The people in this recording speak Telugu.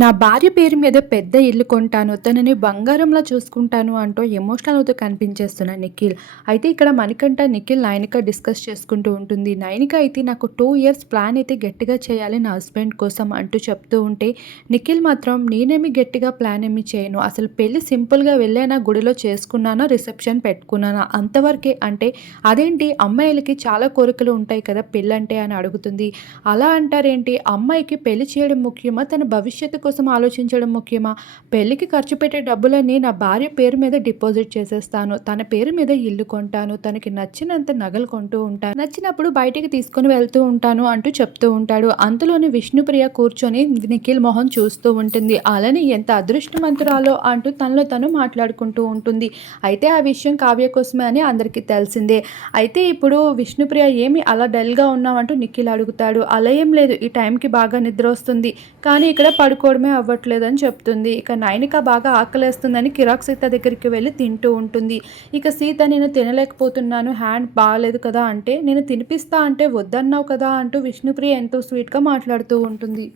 నా భార్య పేరు మీద పెద్ద ఇల్లు కొంటాను తనని బంగారంలా చూసుకుంటాను అంటూ ఎమోషనల్ అవుతూ కనిపించేస్తున్న నిఖిల్. అయితే ఇక్కడ మణికంఠ నిఖిల్ నయనిక డిస్కస్ చేసుకుంటూ ఉంటుంది. నయనిక అయితే నాకు టూ ఇయర్స్ ప్లాన్ అయితే గట్టిగా చేయాలి నా హస్బెండ్ కోసం అంటూ చెప్తూ ఉంటే నిఖిల్ మాత్రం నేనేమి గట్టిగా ప్లాన్ ఏమి చేయను. అసలు పెళ్ళి సింపుల్గా వెళ్ళానా గుడిలో చేసుకున్నానా రిసెప్షన్ పెట్టుకున్నానా అంతవరకే అంటే అదేంటి? అమ్మాయిలకి చాలా కోరికలు ఉంటాయి కదా పెళ్ళంటే అని అడుగుతుంది. అలా అంటారేంటి? అమ్మాయికి పెళ్ళి చేయడం ముఖ్యమా? తన భవిష్యత్తు కోసం ఆలోచించడం ముఖ్యమా? పెళ్ళికి ఖర్చు పెట్టే డబ్బులన్నీ నా భార్య పేరు మీద డిపాజిట్ చేసేస్తాను. తన పేరు మీద ఇల్లు కొంటాను. తనకి నచ్చినంత నగలు కొంటూ ఉంటాను. నచ్చినప్పుడు బయటికి తీసుకొని వెళ్తూ ఉంటాను అంటూ చెప్తూ ఉంటాడు. అంతలోని విష్ణుప్రియ కూర్చొని నిఖిల్ మోహన్ చూస్తూ ఉంటుంది. అలానే ఎంత అదృష్టవంతురాలో అంటూ తనలో తను మాట్లాడుకుంటూ ఉంటుంది. అయితే ఆ విషయం కావ్య కోసమే అని అందరికీ తెలిసిందే. అయితే ఇప్పుడు విష్ణుప్రియ ఏమి అలా డల్గా ఉన్నావంటూ నిఖిల్ అడుగుతాడు. అలా ఏం లేదు. ఈ టైంకి బాగా నిద్ర వస్తుంది. కానీ ఇక్కడ పడుకో పడుకోవడమే అవ్వట్లేదని చెప్తుంది. ఇక నైనిక బాగా ఆకలేస్తుందని కిరాక్ సీత దగ్గరికి వెళ్ళి తింటూ ఉంటుంది. ఇక సీత నేను తినలేకపోతున్నాను. హ్యాండ్ బాగాలేదు కదా అంటే నేను తినిపిస్తా అంటే వద్దన్నావు కదా అంటూ విష్ణుప్రియ ఎంతో స్వీట్గా మాట్లాడుతూ ఉంటుంది.